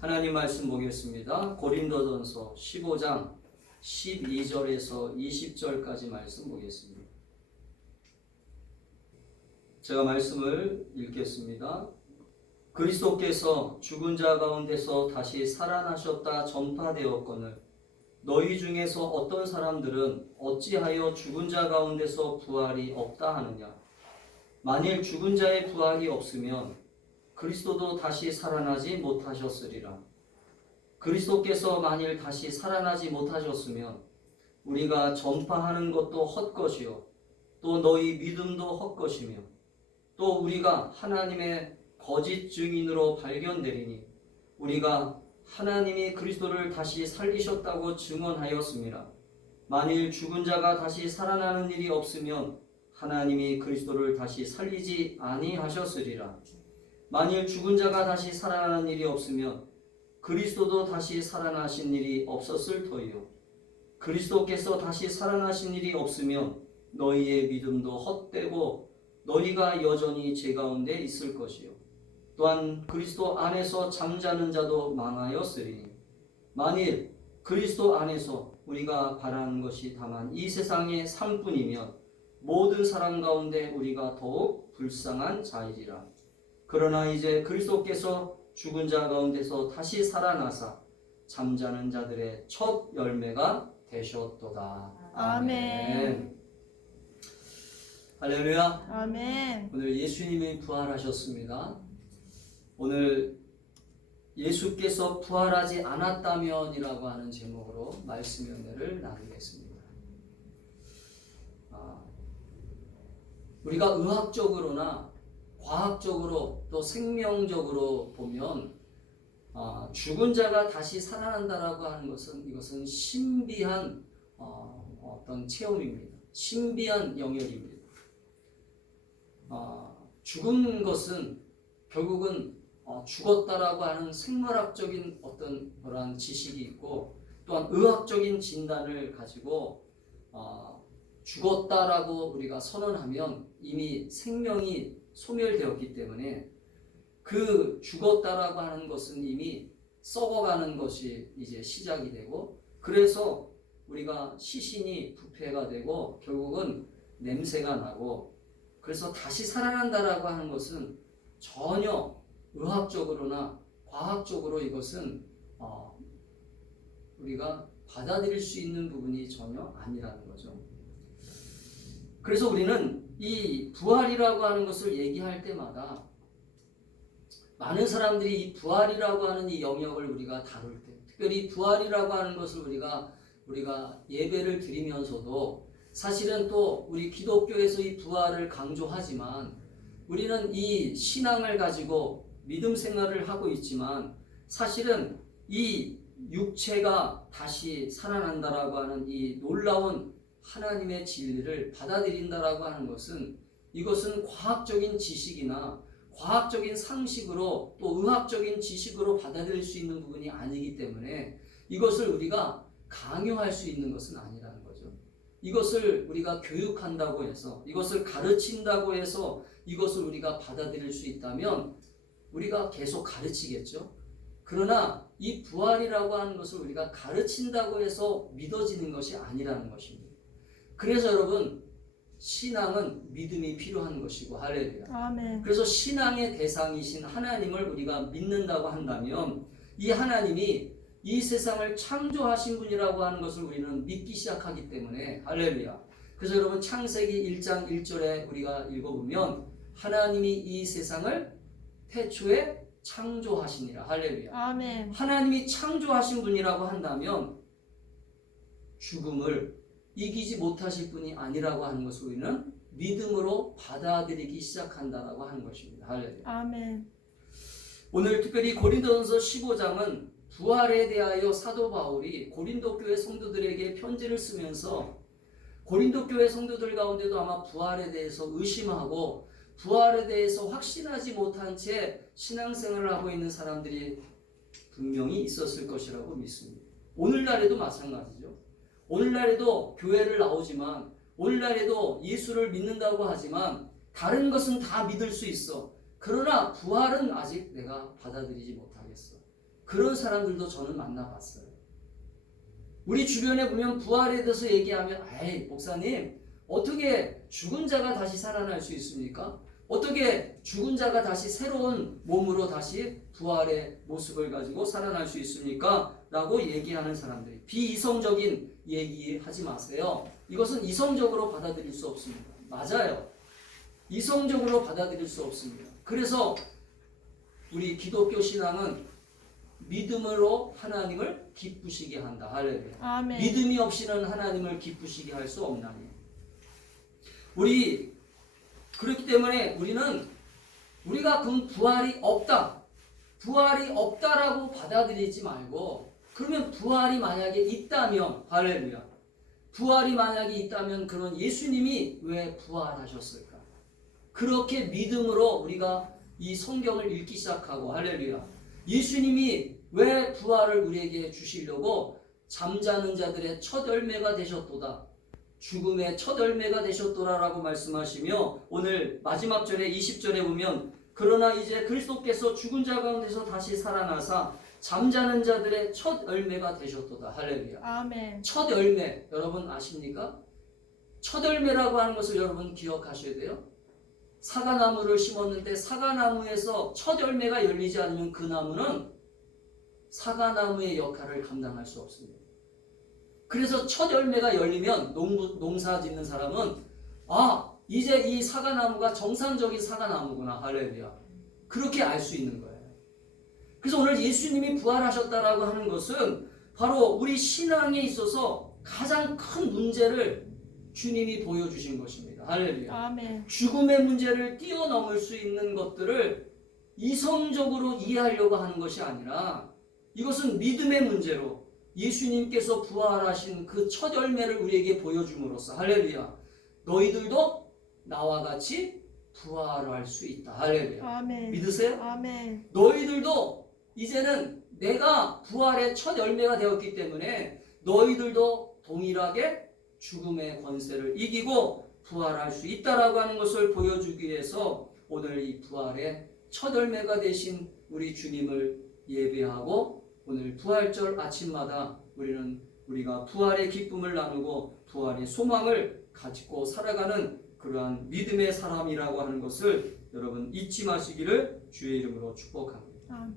하나님 말씀 보겠습니다. 고린도전서 15장 12절에서 20절까지 말씀 보겠습니다. 제가 말씀을 읽겠습니다. 그리스도께서 죽은 자 가운데서 다시 살아나셨다 전파되었거늘 너희 중에서 어떤 사람들은 어찌하여 죽은 자 가운데서 부활이 없다 하느냐. 만일 죽은 자의 부활이 없으면 그리스도도 다시 살아나지 못하셨으리라. 그리스도께서 만일 다시 살아나지 못하셨으면 우리가 전파하는 것도 헛것이요 또 너희 믿음도 헛것이며 또 우리가 하나님의 거짓 증인으로 발견되리니 우리가 하나님이 그리스도를 다시 살리셨다고 증언하였습니다. 만일 죽은 자가 다시 살아나는 일이 없으면 하나님이 그리스도를 다시 살리지 아니하셨으리라. 만일 죽은 자가 다시 살아나는 일이 없으면 그리스도도 다시 살아나신 일이 없었을 터이요. 그리스도께서 다시 살아나신 일이 없으면 너희의 믿음도 헛되고 너희가 여전히 죄 가운데 있을 것이요. 또한 그리스도 안에서 잠자는 자도 많아였으리니 만일 그리스도 안에서 우리가 바라는 것이 다만 이 세상의 삶뿐이면 모든 사람 가운데 우리가 더욱 불쌍한 자이리라. 그러나 이제 그리스도께서 죽은 자 가운데서 다시 살아나사 잠자는 자들의 첫 열매가 되셨도다. 아멘. 할렐루야. 아멘. 오늘 예수님이 부활하셨습니다. 오늘 예수께서 부활하지 않았다면이라고 하는 제목으로 말씀 연회를 나누겠습니다. 우리가 의학적으로나 과학적으로 또 생명적으로 보면 죽은 자가 다시 살아난다라고 하는 것은 이것은 신비한 어떤 체험입니다. 신비한 영역입니다. 죽은 것은 결국은 죽었다라고 하는 생물학적인 어떤 그러한 지식이 있고 또한 의학적인 진단을 가지고 죽었다라고 우리가 선언하면 이미 생명이 소멸되었기 때문에 그 죽었다라고 하는 것은 이미 썩어가는 것이 이제 시작이 되고 그래서 우리가 시신이 부패가 되고 결국은 냄새가 나고 그래서 다시 살아난다라고 하는 것은 전혀 의학적으로나 과학적으로 이것은 우리가 받아들일 수 있는 부분이 전혀 아니라는 거죠. 그래서 우리는 이 부활이라고 하는 것을 얘기할 때마다 많은 사람들이 이 부활이라고 하는 이 영역을 우리가 다룰 때 특별히 부활이라고 하는 것을 우리가 예배를 드리면서도 사실은 또 우리 기독교에서 이 부활을 강조하지만 우리는 이 신앙을 가지고 믿음 생활을 하고 있지만 사실은 이 육체가 다시 살아난다라고 하는 이 놀라운 하나님의 진리를 받아들인다라고 하는 것은 이것은 과학적인 지식이나 과학적인 상식으로 또 의학적인 지식으로 받아들일 수 있는 부분이 아니기 때문에 이것을 우리가 강요할 수 있는 것은 아니라는 거죠. 이것을 우리가 교육한다고 해서 이것을 가르친다고 해서 이것을 우리가 받아들일 수 있다면 우리가 계속 가르치겠죠. 그러나 이 부활이라고 하는 것을 우리가 가르친다고 해서 믿어지는 것이 아니라는 것입니다. 그래서 여러분 신앙은 믿음이 필요한 것이고 할렐루야. 아멘. 그래서 신앙의 대상이신 하나님을 우리가 믿는다고 한다면 이 하나님이 이 세상을 창조하신 분이라고 하는 것을 우리는 믿기 시작하기 때문에 할렐루야. 그래서 여러분 창세기 1장 1절에 우리가 읽어보면 하나님이 이 세상을 태초에 창조하시니라. 할렐루야. 아멘. 하나님이 창조하신 분이라고 한다면 죽음을 이기지 못하실 분이 아니라고 하는 것을 우리는 믿음으로 받아들이기 시작한다라고 하는 것입니다. 할렐루야. 아멘. 오늘 특별히 고린도전서 15장은 부활에 대하여 사도 바울이 고린도 교회 성도들에게 편지를 쓰면서 고린도 교회 성도들 가운데도 아마 부활에 대해서 의심하고 부활에 대해서 확신하지 못한 채 신앙생활을 하고 있는 사람들이 분명히 있었을 것이라고 믿습니다. 오늘날에도 마찬가지죠. 오늘날에도 교회를 나오지만 오늘날에도 예수를 믿는다고 하지만 다른 것은 다 믿을 수 있어. 그러나 부활은 아직 내가 받아들이지 못하겠어. 그런 사람들도 저는 만나봤어요. 우리 주변에 보면 부활에 대해서 얘기하면 아이 목사님 어떻게 죽은 자가 다시 살아날 수 있습니까? 어떻게 죽은 자가 다시 새로운 몸으로 다시 부활의 모습을 가지고 살아날 수 있습니까? 라고 얘기하는 사람들이 비이성적인 얘기하지 마세요. 이것은 이성적으로 받아들일 수 없습니다. 맞아요. 이성적으로 받아들일 수 없습니다. 그래서 우리 기독교 신앙은 믿음으로 하나님을 기쁘시게 한다. 할렐루야. 아멘. 믿음이 없이는 하나님을 기쁘시게 할 수 없나니. 그렇기 때문에 우리가 그럼 부활이 없다. 부활이 없다라고 받아들이지 말고 그러면 부활이 만약에 있다면 할렐루야. 부활이 만약에 있다면 그런 예수님이 왜 부활하셨을까? 그렇게 믿음으로 우리가 이 성경을 읽기 시작하고 할렐루야. 예수님이 왜 부활을 우리에게 주시려고 잠자는 자들의 첫 열매가 되셨도다. 죽음의 첫 열매가 되셨도라라고 말씀하시며 오늘 마지막 절에 20절에 보면 그러나 이제 그리스도께서 죽은 자 가운데서 다시 살아나사 잠자는 자들의 첫 열매가 되셨도다. 할렐루야. 아멘. 첫 열매 여러분 아십니까? 첫 열매라고 하는 것을 여러분 기억하셔야 돼요. 사과나무를 심었는데 사과나무에서 첫 열매가 열리지 않으면 그 나무는 사과나무의 역할을 감당할 수 없습니다. 그래서 첫 열매가 열리면 농사 짓는 사람은 이제 이 사과나무가 정상적인 사과나무구나. 할렐루야. 그렇게 알 수 있는 거예요. 그래서 오늘 예수님이 부활하셨다라고 하는 것은 바로 우리 신앙에 있어서 가장 큰 문제를 주님이 보여주신 것입니다. 할렐루야. 아멘. 죽음의 문제를 뛰어넘을 수 있는 것들을 이성적으로 이해하려고 하는 것이 아니라 이것은 믿음의 문제로 예수님께서 부활하신 그 첫 열매를 우리에게 보여줌으로써 할렐루야. 너희들도 나와 같이 부활할 수 있다. 할렐루야. 아멘. 믿으세요? 아멘. 너희들도 이제는 내가 부활의 첫 열매가 되었기 때문에 너희들도 동일하게 죽음의 권세를 이기고 부활할 수 있다라고 하는 것을 보여주기 위해서 오늘 이 부활의 첫 열매가 되신 우리 주님을 예배하고 오늘 부활절 아침마다 우리가 부활의 기쁨을 나누고 부활의 소망을 가지고 살아가는 그러한 믿음의 사람이라고 하는 것을 여러분 잊지 마시기를 주의 이름으로 축복합니다. 아멘.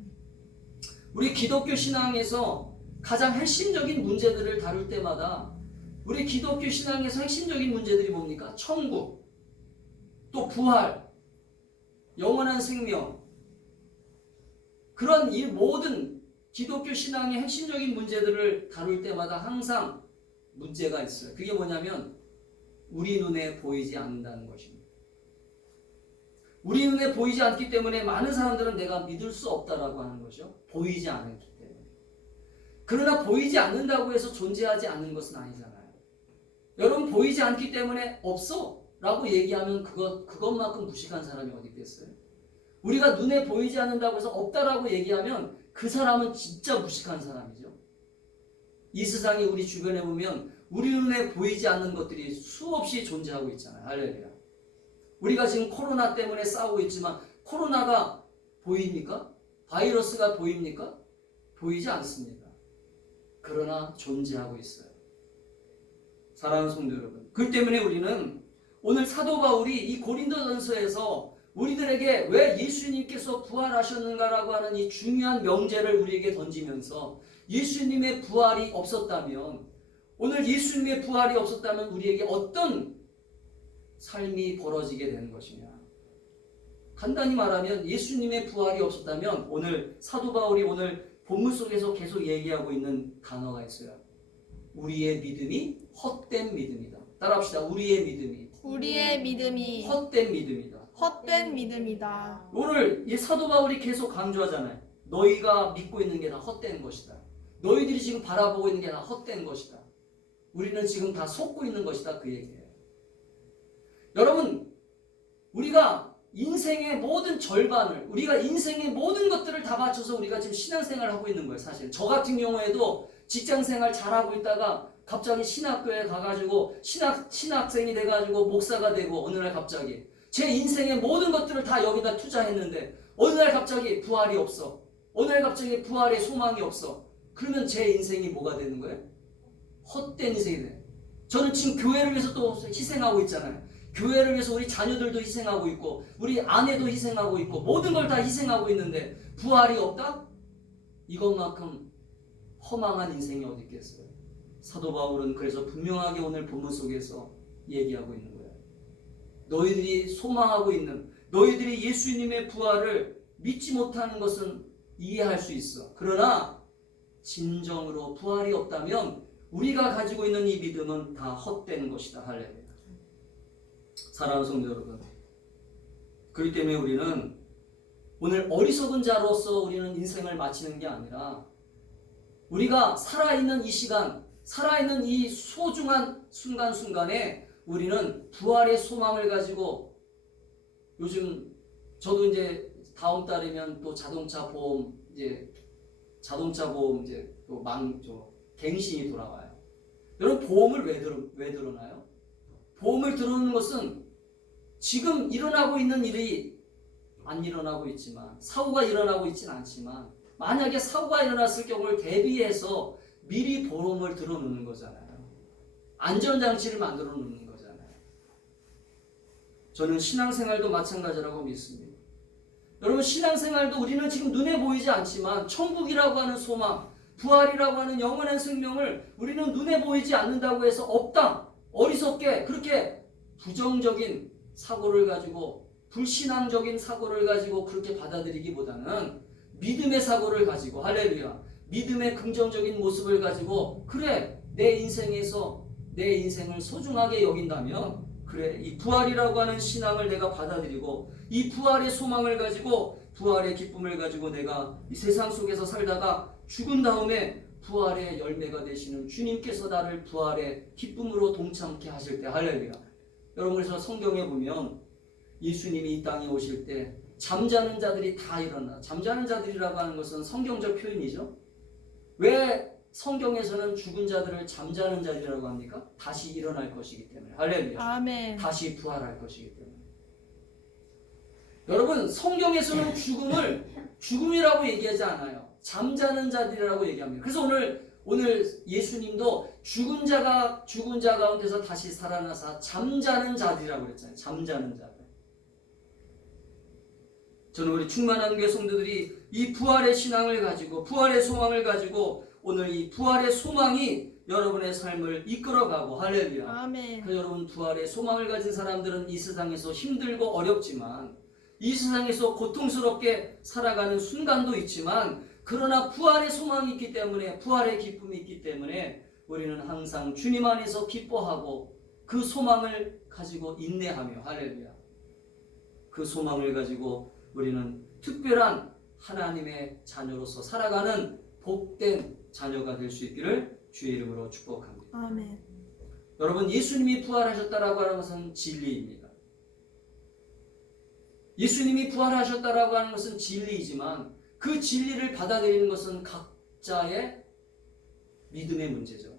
우리 기독교 신앙에서 가장 핵심적인 문제들을 다룰 때마다 우리 기독교 신앙에서 핵심적인 문제들이 뭡니까? 천국, 또 부활, 영원한 생명. 그런 이 모든 기독교 신앙의 핵심적인 문제들을 다룰 때마다 항상 문제가 있어요. 그게 뭐냐면 우리 눈에 보이지 않는다는 것입니다. 우리 눈에 보이지 않기 때문에 많은 사람들은 내가 믿을 수 없다라고 하는 것이죠. 보이지 않기 때문에. 그러나 보이지 않는다고 해서 존재하지 않는 것은 아니잖아요. 여러분 보이지 않기 때문에 없어 라고 얘기하면 그것만큼 무식한 사람이 어디 있겠어요? 우리가 눈에 보이지 않는다고 해서 없다라고 얘기하면 그 사람은 진짜 무식한 사람이죠. 이 세상에 우리 주변에 보면 우리 눈에 보이지 않는 것들이 수없이 존재하고 있잖아요. 할렐루야. 우리가 지금 코로나 때문에 싸우고 있지만 코로나가 보입니까? 바이러스가 보입니까? 보이지 않습니다. 그러나 존재하고 있어요. 사랑하는 성도 여러분, 그 때문에 우리는 오늘 사도 바울이 이 고린도전서에서 우리들에게 왜 예수님께서 부활하셨는가라고 하는 이 중요한 명제를 우리에게 던지면서 예수님의 부활이 없었다면 오늘 예수님의 부활이 없었다면 우리에게 어떤 삶이 벌어지게 되는 것이냐. 간단히 말하면 예수님의 부활이 없었다면 오늘 사도 바울이 오늘 본문 속에서 계속 얘기하고 있는 단어가 있어요. 우리의 믿음이 헛된 믿음이다. 따라합시다. 우리의 믿음이 헛된 믿음이다. 헛된 믿음이다. 오늘 이 사도 바울이 계속 강조하잖아요. 너희가 믿고 있는 게 다 헛된 것이다. 너희들이 지금 바라보고 있는 게 다 헛된 것이다. 우리는 지금 다 속고 있는 것이다. 그 얘기예요. 여러분, 우리가 인생의 모든 절반을, 우리가 인생의 모든 것들을 다 바쳐서 우리가 지금 신앙생활을 하고 있는 거예요. 사실 저 같은 경우에도 직장생활 잘하고 있다가 갑자기 신학교에 가가지고 신학생이 돼가지고 목사가 되고 어느 날 갑자기 제 인생의 모든 것들을 다 여기다 투자했는데 어느 날 갑자기 부활이 없어. 오늘 갑자기 부활의 소망이 없어. 그러면 제 인생이 뭐가 되는 거예요? 헛된 인생이 돼. 저는 지금 교회를 위해서 또 희생하고 있잖아요. 교회를 위해서 우리 자녀들도 희생하고 있고 우리 아내도 희생하고 있고 모든 걸 다 희생하고 있는데 부활이 없다? 이것만큼 허망한 인생이 어디 있겠어요? 사도 바울은 그래서 분명하게 오늘 본문 속에서 얘기하고 있는 거예요. 너희들이 소망하고 있는, 너희들이 예수님의 부활을 믿지 못하는 것은 이해할 수 있어. 그러나 진정으로 부활이 없다면 우리가 가지고 있는 이 믿음은 다 헛된 것이다. 할렐루야. 사랑하는 성도 여러분, 그렇기 때문에 우리는 오늘 어리석은 자로서 우리는 인생을 마치는 게 아니라 우리가 살아있는 이 시간, 살아있는 이 소중한 순간순간에 우리는 부활의 소망을 가지고, 요즘 저도 이제 다음 달이면 또 자동차 보험 이제 또 갱신이 돌아와요. 여러분, 보험을 왜 들어나요? 보험을 들어놓는 것은 지금 일어나고 있는 일이 안 일어나고 있지만, 사고가 일어나고 있지는 않지만 만약에 사고가 일어났을 경우를 대비해서 미리 보험을 들어놓는 거잖아요. 안전장치를 만들어 놓는 거잖아요. 저는 신앙생활도 마찬가지라고 믿습니다. 여러분, 신앙생활도 우리는 지금 눈에 보이지 않지만 천국이라고 하는 소망, 부활이라고 하는 영원한 생명을 우리는 눈에 보이지 않는다고 해서 없다, 어리석게 그렇게 부정적인 사고를 가지고, 불신앙적인 사고를 가지고 그렇게 받아들이기보다는 믿음의 사고를 가지고, 할렐루야, 믿음의 긍정적인 모습을 가지고, 그래, 내 인생에서 내 인생을 소중하게 여긴다면, 그래, 이 부활이라고 하는 신앙을 내가 받아들이고 이 부활의 소망을 가지고, 부활의 기쁨을 가지고 내가 이 세상 속에서 살다가 죽은 다음에 부활의 열매가 되시는 주님께서 나를 부활의 기쁨으로 동참케 하실 때, 할렐루야. 여러분, 그래서 성경에 보면 예수님이 이 땅에 오실 때 잠자는 자들이 다 일어나. 잠자는 자들이라고 하는 것은 성경적 표현이죠. 왜 성경에서는 죽은 자들을 잠자는 자들이라고 합니까? 다시 일어날 것이기 때문에. 할렐루야. 아멘. 다시 부활할 것이기 때문에. 여러분, 성경에서는 죽음을 죽음이라고 얘기하지 않아요. 잠자는 자들이라고 얘기합니다. 그래서 오늘 예수님도 죽은 자 가운데서 다시 살아나사 잠자는 자들이라고 그랬잖아요. 잠자는 자들. 저는 우리 충만한 교회 성도들이 이 부활의 신앙을 가지고, 부활의 소망을 가지고 오늘 이 부활의 소망이 여러분의 삶을 이끌어가고, 할렐루야. 아멘. 그래서 여러분, 부활의 소망을 가진 사람들은 이 세상에서 힘들고 어렵지만, 이 세상에서 고통스럽게 살아가는 순간도 있지만, 그러나 부활의 소망이 있기 때문에, 부활의 기쁨이 있기 때문에 우리는 항상 주님 안에서 기뻐하고 그 소망을 가지고 인내하며, 할렐루야, 그 소망을 가지고 우리는 특별한 하나님의 자녀로서 살아가는 복된 자녀가 될 수 있기를 주의 이름으로 축복합니다. 아멘. 여러분, 예수님이 부활하셨다라고 하는 것은 진리입니다. 예수님이 부활하셨다라고 하는 것은 진리이지만 그 진리를 받아들이는 것은 각자의 믿음의 문제죠.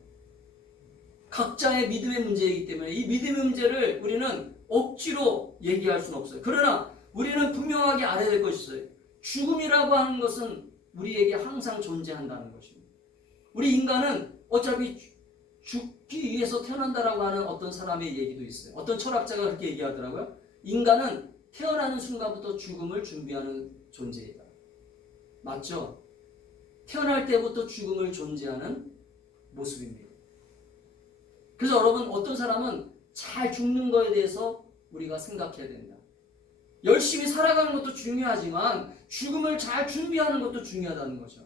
각자의 믿음의 문제이기 때문에 이 믿음의 문제를 우리는 억지로 얘기할 수는 없어요. 그러나 우리는 분명하게 알아야 될 것이 있어요. 죽음이라고 하는 것은 우리에게 항상 존재한다는 것입니다. 우리 인간은 어차피 죽기 위해서 태어난다라고 하는 어떤 사람의 얘기도 있어요. 어떤 철학자가 그렇게 얘기하더라고요. 인간은 태어나는 순간부터 죽음을 준비하는 존재이다. 맞죠? 태어날 때부터 죽음을 존재하는 모습입니다. 그래서 여러분, 어떤 사람은 잘 죽는 거에 대해서 우리가 생각해야 된다. 열심히 살아가는 것도 중요하지만 죽음을 잘 준비하는 것도 중요하다는 거죠.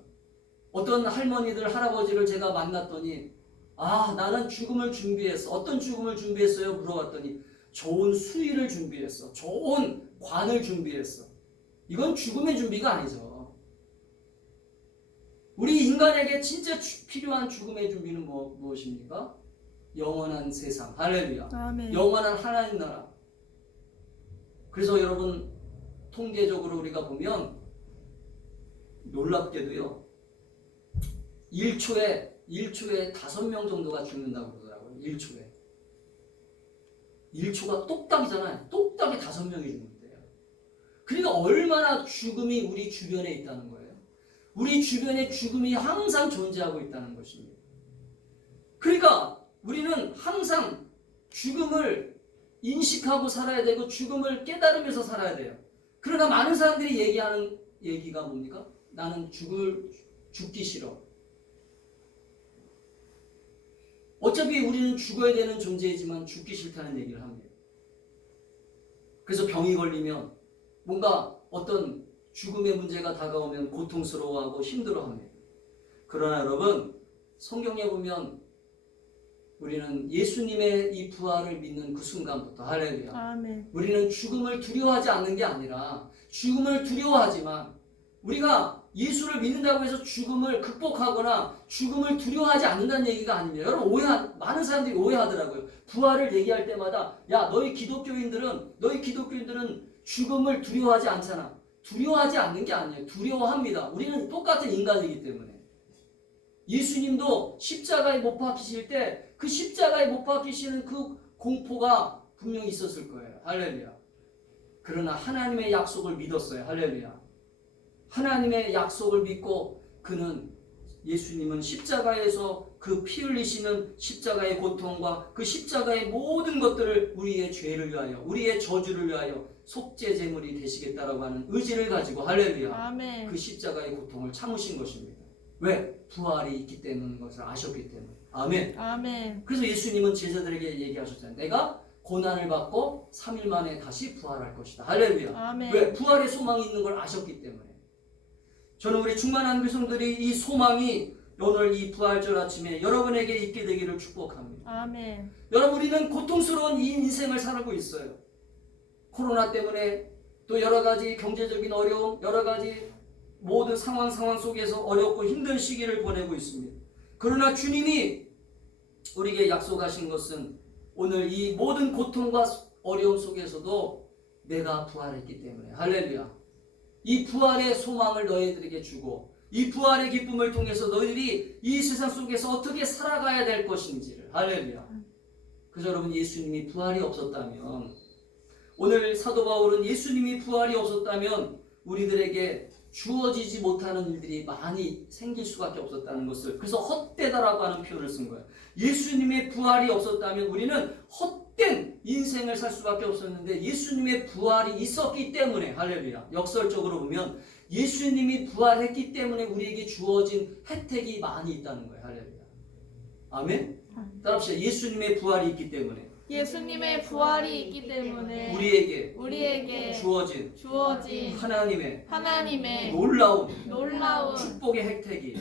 어떤 할머니들, 할아버지를 제가 만났더니, 나는 죽음을 준비했어. 어떤 죽음을 준비했어요? 물어봤더니 좋은 수의를 준비했어. 좋은 관을 준비했어. 이건 죽음의 준비가 아니죠. 우리 인간에게 진짜 필요한 죽음의 준비는 무엇입니까? 영원한 세상. 할렐루야. 아멘. 영원한 하나님 나라. 그래서 여러분, 통계적으로 우리가 보면 놀랍게도요, 1초에 5명 정도가 죽는다고 그러더라고요. 1초가 똑딱이잖아요. 똑딱이 5명이 죽는데요. 그러니까 얼마나 죽음이 우리 주변에 있다는 거예요. 우리 주변에 죽음이 항상 존재하고 있다는 것입니다. 그러니까 우리는 항상 죽음을 인식하고 살아야 되고 죽음을 깨달으면서 살아야 돼요. 그러나 많은 사람들이 얘기하는 얘기가 뭡니까? 나는 죽기 싫어. 어차피 우리는 죽어야 되는 존재이지만 죽기 싫다는 얘기를 합니다. 그래서 병이 걸리면 뭔가 어떤 죽음의 문제가 다가오면 고통스러워하고 힘들어합니다. 그러나 여러분, 성경에 보면 우리는 예수님의 이 부활을 믿는 그 순간부터 할렐루야. 아멘. 우리는 죽음을 두려워하지 않는 게 아니라 죽음을 두려워하지만 우리가 예수를 믿는다고 해서 죽음을 극복하거나 죽음을 두려워하지 않는다는 얘기가 아닙니다. 여러분 많은 사람들이 오해하더라고요. 부활을 얘기할 때마다 야 너희 기독교인들은 죽음을 두려워하지 않잖아. 두려워하지 않는 게 아니에요. 두려워합니다. 우리는 똑같은 인간이기 때문에. 예수님도 십자가에 못 박히실 때 그 십자가에 못 박히시는 그 공포가 분명히 있었을 거예요. 할렐루야. 그러나 하나님의 약속을 믿었어요. 할렐루야. 하나님의 약속을 믿고 예수님은 십자가에서 그 피 흘리시는 십자가의 고통과 그 십자가의 모든 것들을 우리의 죄를 위하여 우리의 저주를 위하여 속죄 제물이 되시겠다라고 하는 의지를 가지고 할렐루야. 아멘. 그 십자가의 고통을 참으신 것입니다. 왜? 부활이 있기 때문인 것을 아셨기 때문에. 아멘. 아멘. 그래서 예수님은 제자들에게 얘기하셨잖아요. 내가 고난을 받고 3일 만에 다시 부활할 것이다. 할렐루야. 아멘. 왜? 부활의 소망이 있는 걸 아셨기 때문에. 저는 우리 충만한 교성들이 이 소망이 오늘 이 부활절 아침에 여러분에게 있게 되기를 축복합니다. 아멘. 여러분, 우리는 고통스러운 이 인생을 살고 있어요. 코로나 때문에 또 여러 가지 경제적인 어려움, 여러 가지 모든 상황 속에서 어렵고 힘든 시기를 보내고 있습니다. 그러나 주님이 우리에게 약속하신 것은 오늘 이 모든 고통과 어려움 속에서도 내가 부활했기 때문에 할렐루야. 이 부활의 소망을 너희들에게 주고 이 부활의 기쁨을 통해서 너희들이 이 세상 속에서 어떻게 살아가야 될 것인지를 할렐루야. 그래서 여러분, 예수님이 부활이 없었다면, 오늘 사도 바울은 예수님이 부활이 없었다면 우리들에게 주어지지 못하는 일들이 많이 생길 수밖에 없었다는 것을, 그래서 헛되다라고 하는 표현을 쓴 거예요. 예수님의 부활이 없었다면 우리는 헛된 인생을 살 수밖에 없었는데 예수님의 부활이 있었기 때문에 할렐루야. 역설적으로 보면 예수님이 부활했기 때문에 우리에게 주어진 혜택이 많이 있다는 거예요. 할렐루야. 아멘. 따라합시다. 예수님의 부활이 있기 때문에 예수님의 부활이 있기 때문에 우리에게 주어진 하나님의 놀라운 축복의 혜택이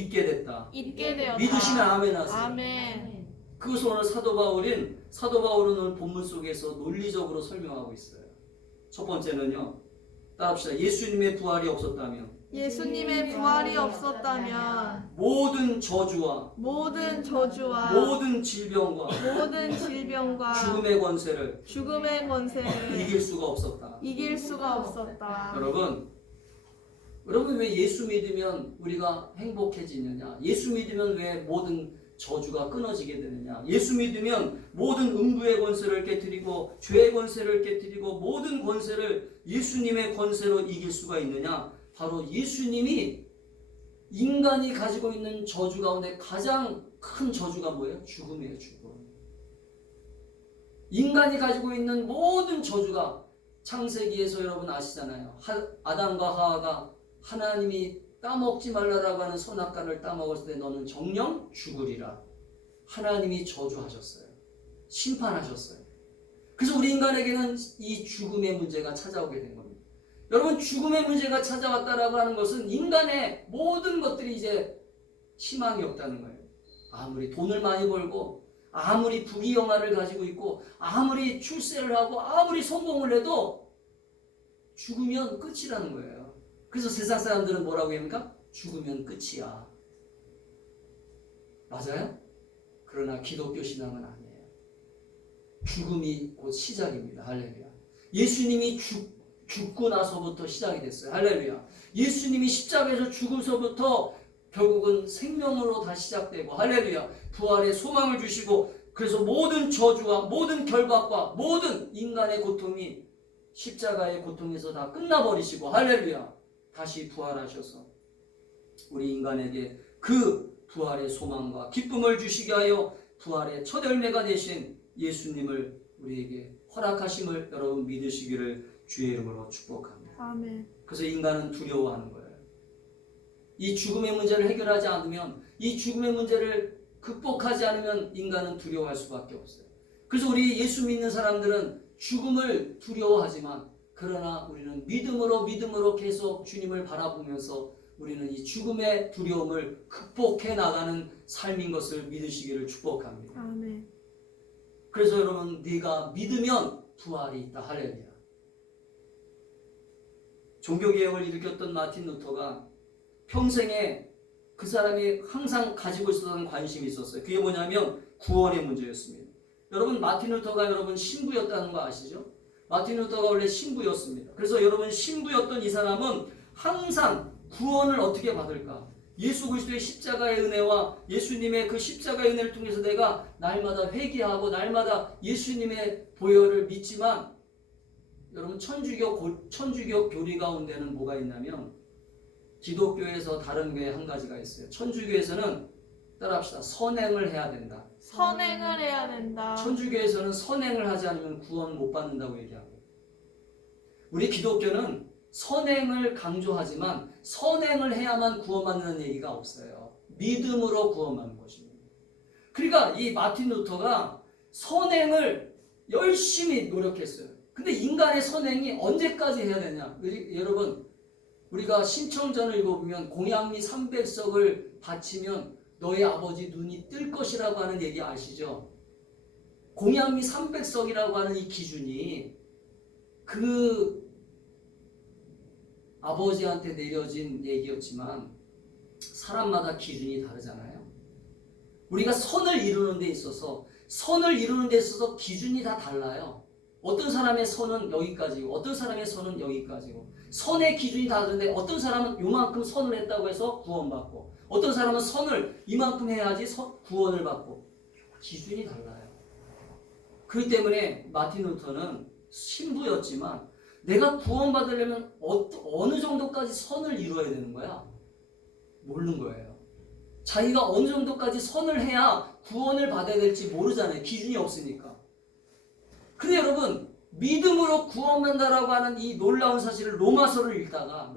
있게 됐다. 믿으시면 아멘 하세요. 아멘. 그것을 오늘 사도 바울은 오늘 본문 속에서 논리적으로 설명하고 있어요. 첫 번째는요. 따라합시다. 예수님의 부활이 없었다면 모든 저주와 모든 질병과 죽음의 권세를 이길 수가 없었다. 여러분 왜 예수 믿으면 우리가 행복해지느냐? 예수 믿으면 왜 모든 저주가 끊어지게 되느냐? 예수 믿으면 모든 음부의 권세를 깨뜨리고 죄의 권세를 깨뜨리고 모든 권세를 예수님의 권세로 이길 수가 있느냐? 바로 예수님이 인간이 가지고 있는 저주 가운데 가장 큰 저주가 뭐예요? 죽음이에요. 죽음. 인간이 가지고 있는 모든 저주가 창세기에서 여러분 아시잖아요. 아담과 하와가 하나님이 따먹지 말라라고 하는 선악과를 따먹었을 때 너는 정령 죽으리라. 하나님이 저주하셨어요. 심판하셨어요. 그래서 우리 인간에게는 이 죽음의 문제가 찾아오게 된 겁니다. 여러분, 죽음의 문제가 찾아왔다라고 하는 것은 인간의 모든 것들이 이제 희망이 없다는 거예요. 아무리 돈을 많이 벌고 아무리 부귀영화를 가지고 있고 아무리 출세를 하고 아무리 성공을 해도 죽으면 끝이라는 거예요. 그래서 세상 사람들은 뭐라고 합니까? 죽으면 끝이야. 맞아요? 그러나 기독교 신앙은 아니에요. 죽음이 곧 시작입니다. 할렐루야. 예수님이 죽고 나서부터 시작이 됐어요. 할렐루야. 예수님이 십자가에서 죽음서부터 결국은 생명으로 다시 시작되고 할렐루야. 부활의 소망을 주시고 그래서 모든 저주와 모든 결박과 모든 인간의 고통이 십자가의 고통에서 다 끝나버리시고 할렐루야. 다시 부활하셔서 우리 인간에게 그 부활의 소망과 기쁨을 주시게 하여 부활의 첫 열매가 되신 예수님을 우리에게 허락하심을 여러분 믿으시기를 주의 이름으로 축복합니다. 아멘. 그래서 인간은 두려워하는 거예요. 이 죽음의 문제를 해결하지 않으면, 이 죽음의 문제를 극복하지 않으면 인간은 두려워할 수밖에 없어요. 그래서 우리 예수 믿는 사람들은 죽음을 두려워하지만, 그러나 우리는 믿음으로 계속 주님을 바라보면서 우리는 이 죽음의 두려움을 극복해 나가는 삶인 것을 믿으시기를 축복합니다. 아멘. 그래서 여러분, 네가 믿으면 부활이 있다. 할렐루야. 종교개혁을 일으켰던 마틴 루터가 평생에 그 사람이 항상 가지고 있었던 관심이 있었어요. 그게 뭐냐면 구원의 문제였습니다. 여러분, 마틴 루터가 여러분 신부였다는 거 아시죠? 마틴 루터가 원래 신부였습니다. 그래서 여러분, 신부였던 이 사람은 항상 구원을 어떻게 받을까? 예수 그리스도의 십자가의 은혜와 예수님의 그 십자가의 은혜를 통해서 내가 날마다 회개하고 날마다 예수님의 보혈을 믿지만, 여러분, 천주교 교리 가운데는 뭐가 있냐면, 기독교에서 다른 게 한 가지가 있어요. 천주교에서는 따라합시다. 선행을 해야 된다. 선행을 해야 된다. 천주교에서는 선행을 하지 않으면 구원 못 받는다고 얘기하고, 우리 기독교는 선행을 강조하지만 선행을 해야만 구원받는 얘기가 없어요. 믿음으로 구원받는 것입니다. 그러니까 이 마틴 루터가 선행을 열심히 노력했어요. 근데 인간의 선행이 언제까지 해야 되냐? 여러분, 우리가 신청전을 읽어보면 공양미 300석을 바치면 너의 아버지 눈이 뜰 것이라고 하는 얘기 아시죠? 공양미 300석이라고 하는 이 기준이 그 아버지한테 내려진 얘기였지만 사람마다 기준이 다르잖아요. 우리가 선을 이루는 데 있어서 기준이 다 달라요. 어떤 사람의 선은 여기까지고 어떤 사람의 선은 여기까지고, 선의 기준이 다른데 어떤 사람은 요만큼 선을 했다고 해서 구원받고, 어떤 사람은 선을 이만큼 해야지 구원을 받고, 기준이 달라요. 그렇기 때문에 마틴 루터는 신부였지만 내가 구원받으려면 어느 정도까지 선을 이루어야 되는 거야? 모르는 거예요. 자기가 어느 정도까지 선을 해야 구원을 받아야 될지 모르잖아요. 기준이 없으니까. 근데 여러분, 믿음으로 구원받는다라고 하는 이 놀라운 사실을 로마서를 읽다가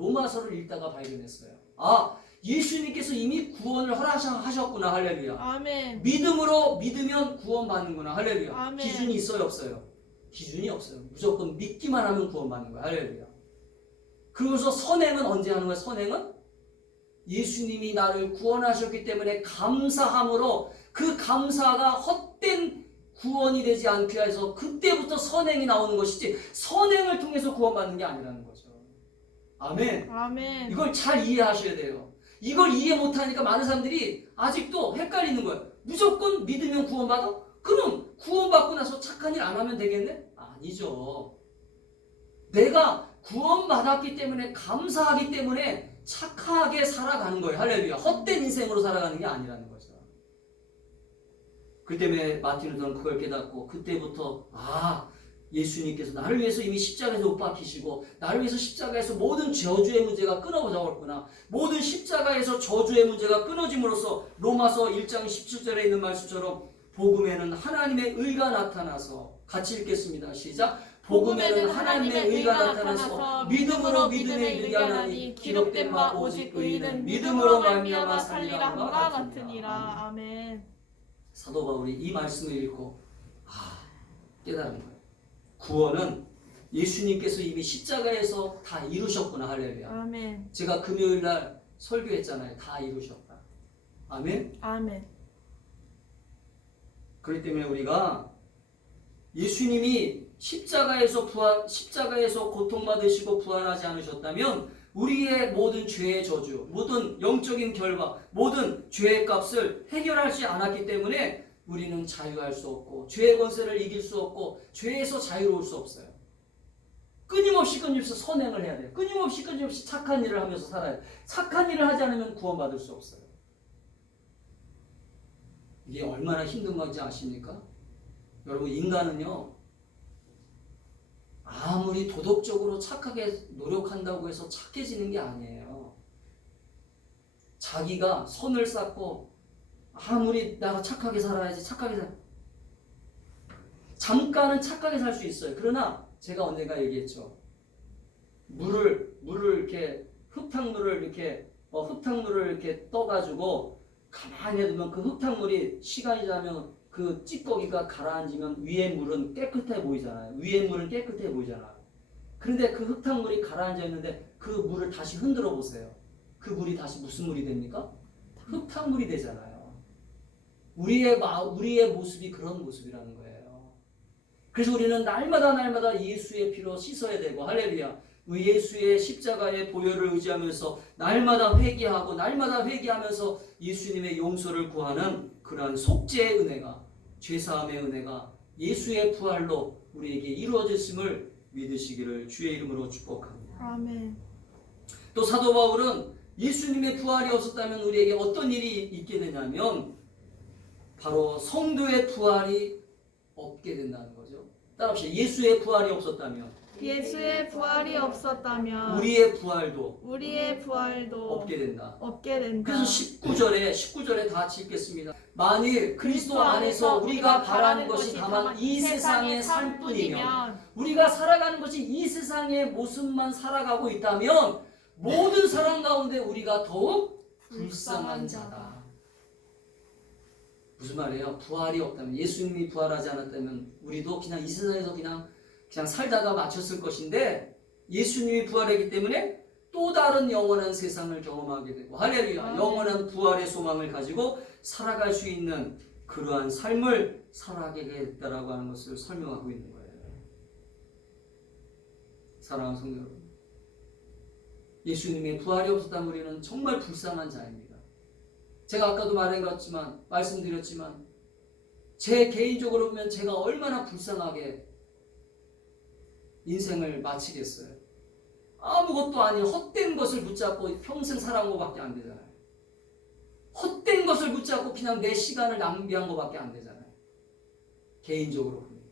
발견했어요. 아, 예수님께서 이미 구원을 허락하셨구나. 할렐루야. 아멘. 믿으면 구원받는구나. 할렐루야. 아멘. 기준이 있어요, 없어요? 기준이 없어요. 무조건 믿기만 하면 구원받는 거야. 할렐루야. 그러면서 선행은 언제 하는 거야? 선행은 예수님이 나를 구원하셨기 때문에 감사함으로, 그 감사가 헛된 구원이 되지 않게 해서 그때부터 선행이 나오는 것이지, 선행을 통해서 구원받는 게 아니라는 거죠. 아멘. 아멘. 이걸 잘 이해하셔야 돼요. 이걸 이해 못하니까 많은 사람들이 아직도 헷갈리는 거예요. 무조건 믿으면 구원받아? 그럼 구원받고 나서 착한 일 안 하면 되겠네? 아니죠. 내가 구원받았기 때문에, 감사하기 때문에 착하게 살아가는 거예요. 할렐루야. 헛된 인생으로 살아가는 게 아니라는 거죠. 그 때문에 마틴 루터는 그걸 깨닫고, 그때부터 예수님께서 나를 위해서 이미 십자가에서 못 박히시고 나를 위해서 십자가에서 모든 저주의 문제가 끊어졌구나. 모든 십자가에서 저주의 문제가 끊어짐으로써 로마서 1장 17절에 있는 말씀처럼 복음에는 하나님의 의가 나타나서, 같이 읽겠습니다. 시작. 복음에는 하나님의 의가 나타나서 믿음으로 믿음에 이르게 하나니 기록된 바 오직 의인은 믿음으로 말미암아 살리라 함과 같으니라. 아멘. 사도 바울이 이 말씀을 읽고 깨달은 거예요. 구원은 예수님께서 이미 십자가에서 다 이루셨구나. 할렐루야. 아멘. 제가 금요일 날 설교했잖아요. 다 이루셨다. 아멘. 아멘. 그렇기 때문에 우리가 예수님이 십자가에서 고통받으시고 부활하지 않으셨다면 우리의 모든 죄의 저주, 모든 영적인 결과, 모든 죄의 값을 해결하지 않았기 때문에 우리는 자유할 수 없고 죄의 권세를 이길 수 없고 죄에서 자유로울 수 없어요. 끊임없이 선행을 해야 돼요. 끊임없이 착한 일을 하면서 살아야 돼요. 착한 일을 하지 않으면 구원받을 수 없어요. 이게 얼마나 힘든 건지 아십니까? 여러분, 인간은요, 아무리 도덕적으로 착하게 노력한다고 해서 착해지는 게 아니에요. 자기가 선을 쌓고 아무리 내가 착하게 살아야지 잠깐은 착하게 살 수 있어요. 그러나 제가 언젠가 얘기했죠. 물을 이렇게 흙탕물을 이렇게 떠가지고 가만히 놔두면 그 흙탕물이 시간이 지나면 그 찌꺼기가 가라앉으면 위에 물은 깨끗해 보이잖아요. 위에 물은 깨끗해 보이잖아요. 그런데 그 흙탕물이 가라앉아 있는데 그 물을 다시 흔들어 보세요. 그 물이 다시 무슨 물이 됩니까? 흙탕물이 되잖아요. 우리의 모습이 그런 모습이라는 거예요. 그래서 우리는 날마다 예수의 피로 씻어야 되고, 할렐루야. 예수의 십자가의 보혈을 의지하면서 날마다 회개하면서 예수님의 용서를 구하는 그러한 속죄의 은혜가, 죄사함의 은혜가 예수의 부활로 우리에게 이루어졌음을 믿으시기를 주의 이름으로 축복합니다. 아멘. 또 사도 바울은 예수님의 부활이 없었다면 우리에게 어떤 일이 있게 되냐면 바로 성도의 부활이 없게 된다는 거죠. 따라합시다. 예수의 부활이 없었다면 우리의 부활도 없게 된다. 그래서 19절에 다 같이 읽겠습니다. 만일 그리스도 안에서 우리가 바라는 것이 다만 이 세상의 삶뿐이면, 우리가 살아가는 것이 이 세상의 모습만 살아가고 있다면 모든 사람 가운데 우리가 더욱 불쌍한 자다. 무슨 말이에요? 부활이 없다면, 예수님이 부활하지 않았다면 우리도 그냥 이 세상에서 그냥 살다가 마쳤을 것인데, 예수님이 부활했기 때문에 또 다른 영원한 세상을 경험하게 되고, 할렐루야, 영원한 부활의 소망을 가지고 살아갈 수 있는 그러한 삶을 살아가게 됐다라고 하는 것을 설명하고 있는 거예요. 사랑하는 성도 여러분, 예수님의 부활이 없었다면 우리는 정말 불쌍한 자입니다. 제가 아까도 말씀드렸지만 제 개인적으로 보면 제가 얼마나 불쌍하게 인생을 마치겠어요. 아무것도 아닌 헛된 것을 붙잡고 평생 살아온 것밖에 안 되잖아요. 헛된 것을 붙잡고 그냥 내 시간을 낭비한 것밖에 안 되잖아요. 개인적으로 보면.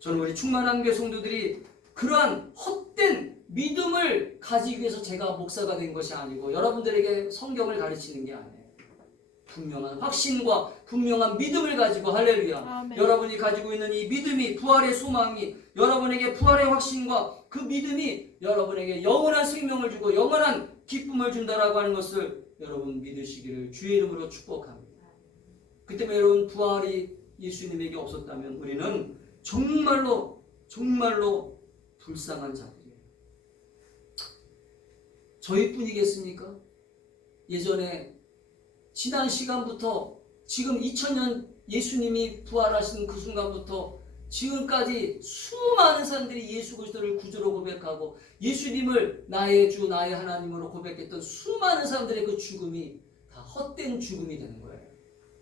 저는 우리 충만한 교회 성도들이 그러한 헛된 믿음을 가지기 위해서 제가 목사가 된 것이 아니고 여러분들에게 성경을 가르치는 게 아니에요. 분명한 확신과 분명한 믿음을 가지고, 할렐루야, 아멘. 여러분이 가지고 있는 이 믿음이, 부활의 소망이, 여러분에게 부활의 확신과 그 믿음이 여러분에게 영원한 생명을 주고 영원한 기쁨을 준다라고 하는 것을 여러분 믿으시기를 주의 이름으로 축복합니다. 그 때문에 여러분, 부활이 예수님에게 없었다면 우리는 정말로 불쌍한 자들이에요. 저희뿐이겠습니까? 예전에 지난 시간부터 지금 2000년 예수님이 부활하신 그 순간부터 지금까지 수많은 사람들이 예수 그리스도를 구주로 고백하고 예수님을 나의 주 나의 하나님으로 고백했던 수많은 사람들의 그 죽음이 다 헛된 죽음이 되는 거예요.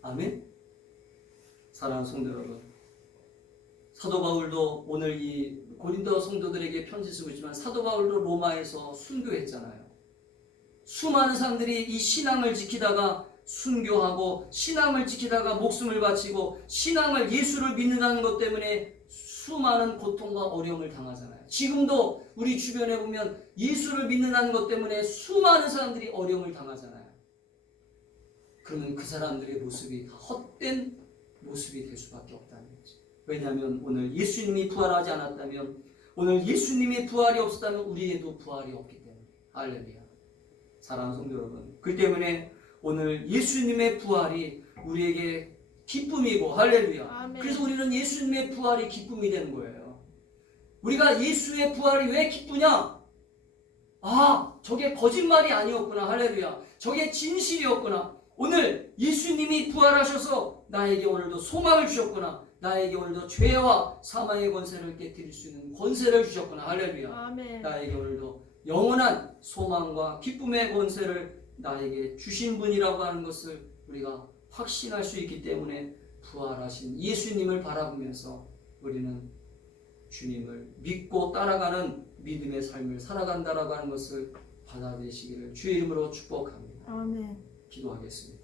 아멘. 사랑하는 성도 여러분, 사도 바울도 오늘 이 고린도 성도들에게 편지 쓰고 있지만 사도 바울도 로마에서 순교했잖아요. 수많은 사람들이 이 신앙을 지키다가 순교하고 신앙을 지키다가 목숨을 바치고 신앙을, 예수를 믿는다는 것 때문에 수많은 고통과 어려움을 당하잖아요. 지금도 우리 주변에 보면 예수를 믿는다는 것 때문에 수많은 사람들이 어려움을 당하잖아요. 그러면 그 사람들의 모습이 다 헛된 모습이 될 수밖에 없다는 거죠. 왜냐하면 오늘 예수님이 부활하지 않았다면, 오늘 예수님이 부활이 없었다면 우리에도 부활이 없기 때문에. 할렐루야. 사랑하는 성도 여러분, 그 때문에 오늘 예수님의 부활이 우리에게 기쁨이고, 할렐루야. 아멘. 그래서 우리는 예수님의 부활이 기쁨이 되는 거예요. 우리가 예수의 부활이 왜 기쁘냐? 아, 저게 거짓말이 아니었구나. 할렐루야. 저게 진실이었구나. 오늘 예수님이 부활하셔서 나에게 오늘도 소망을 주셨구나. 나에게 오늘도 죄와 사망의 권세를 깨뜨릴 수 있는 권세를 주셨구나. 할렐루야. 아멘. 나에게 오늘도 영원한 소망과 기쁨의 권세를 나에게 주신 분이라고 하는 것을 우리가 확신할 수 있기 때문에 부활하신 예수님을 바라보면서 우리는 주님을 믿고 따라가는 믿음의 삶을 살아간다라고 하는 것을 받아들이시기를 주의 이름으로 축복합니다. 아멘. 기도하겠습니다.